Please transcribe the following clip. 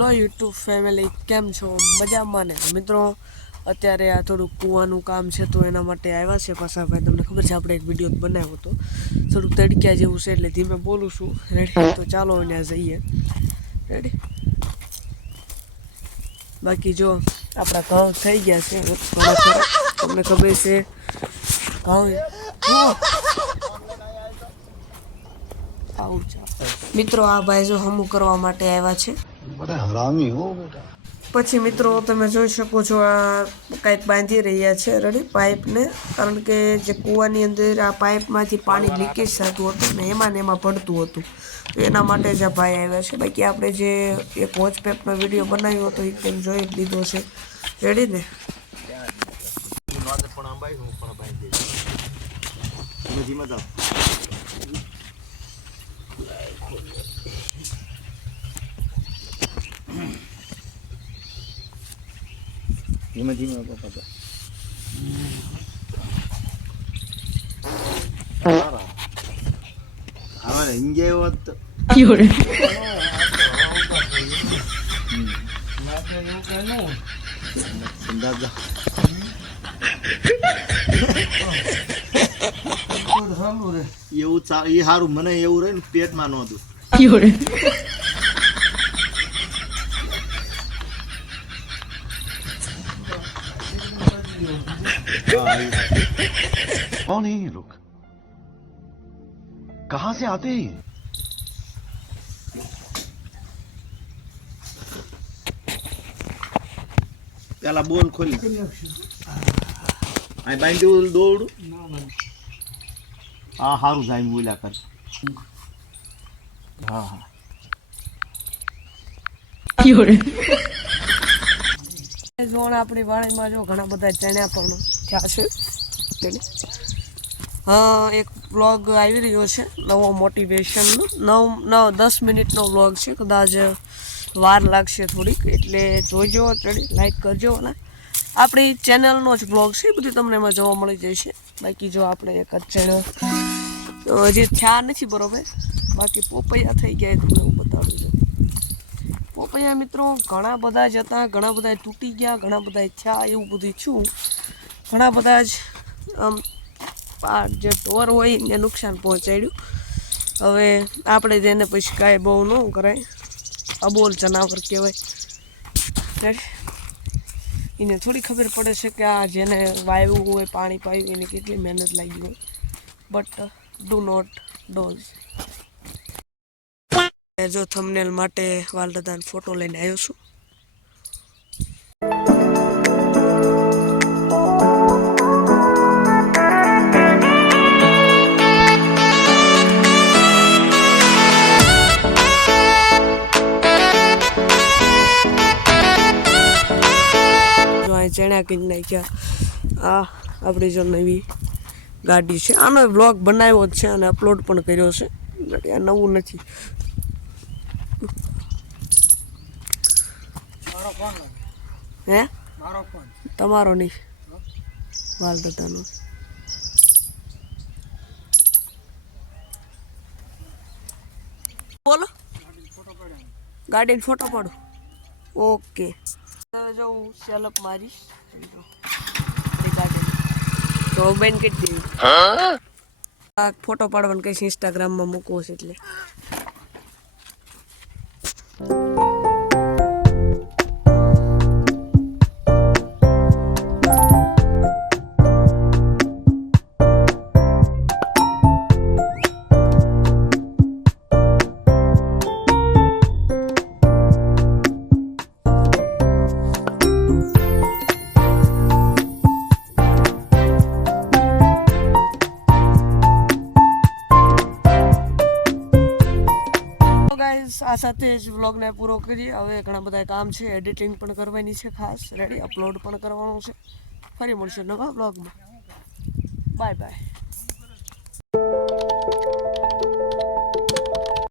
Hello YouTube family કેમ છો? મજામાં ને? મિત્રો અત્યારે આ થોડુંક કૂવાનું કામ છે તો એના માટે આવ્યા છે પાછા. ભાઈ તમને ખબર છે આપણે એક વીડિયો બનાવ્યો હતો. થોડુંક તડક્યા જેવું છે એટલે ધીમે બોલું છું. રેડી તો ચાલો ત્યાં જઈએ. રેડી બાકી જો આપણા ઘઉં થઈ ગયા છે. થોડા થોડા. તમને ખબર છે ઘઉં! આવું છે. મિત્રો આ ભાઈ જો હમું કરવા માટે આવ્યા છે. બધા હરામી હો બેટા. પછી મિત્રો તમે જોઈ શકો છો આ કાંઈક બાંધી રહ્યા છે રેડી પાઇપને કારણ કે જે કૂવાની અંદર આ પાઇપમાંથી પાણી લીકેજ થતું હતું ને એમાં ને એમાં પડતું હતું. તો એના માટે જ આ ભાઈ આવ્યા છે. બાકી આપણે જે એક વોચ પેપનો વીડિયો બનાવ્યો હતો એ તેમ જોઈ લીધો છે. રેડી ને? ધીમા ધીમે પપ્પા હવે ಹಿಂಗೆ ಇವತ್ತು અંદાજ એવું ચા એ સારું મને એવું રહે ને પેટમાં નહોતું कौन है ये लोग कहां से आते हैं ये? પેલા બોલ ખોલી આ બાંધ્યું દોડું હા સારું જાય બોલ્યા કર હા હા જોણ આપણી વાણીમાં જો ઘણા બધા ચણ્યા પણ થયા છે રેડી? હા એક વ્લોગ આવી રહ્યો છે, નવો મોટિવેશનનો નવ નવ, દસ મિનિટનો વ્લોગ છે, કદાચ વાર લાગશે થોડીક, એટલે જોઈજો લાઈક કરજો. અને આપણી ચેનલનો જ બ્લોગ છે બધું તમને એમાં જોવા મળી જશે. બાકી જો આપણે એક જ હજી થયા નથી બરોબર. બાકી પોપૈયા થઈ ગયા તમને હું બતાવી દઉં પોપૈયા મિત્રો, ઘણા બધા જ હતા, ઘણા બધા તૂટી ગયા, ઘણા બધા થયા, એવું બધું છું. ઘણા બધા જ, આમ આ જે ઢોર હોય એને નુકસાન પહોંચાડ્યું. હવે આપણે તેને પછી કાંઈ બહુ ન કરાય. અબોલ જનાવર કહેવાય. એને થોડી ખબર પડે છે કે આ જેને વાવ્યું હોય, પાણી પાયું, એને કેટલી મહેનત લાગી હોય. બટ ડુ નોટ ડોઝ જો થમનેલ માટે વાલદાદાનો ફોટો લઈને આવ્યો છું. અહીં ચણ્યા કરી નાખ્યા આ આપણી જો નવી ગાડી છે. આનો બ્લોગ બનાવ્યો જ છે અને અપલોડ પણ કર્યો છે. આ નવું નથી. હે? તમારો નહીં. વાલદાદાનો બોલો. ગાડીનો ફોટો પાડો. ઓકે જો હું મારીશ. તો બેન કેટલી ફોટો પાડવાનું કહીશ ઇન્સ્ટાગ્રામમાં મૂકવો છે એટલે. આ સાથે જ વ્લોગને પૂરો કરીએ. હવે ઘણા બધા કામ છે એડિટિંગ પણ કરવાની છે ખાસ. રેડી અપલોડ પણ કરવાનું છે. ફરી મળશે નવા વ્લોગમાં. Bye bye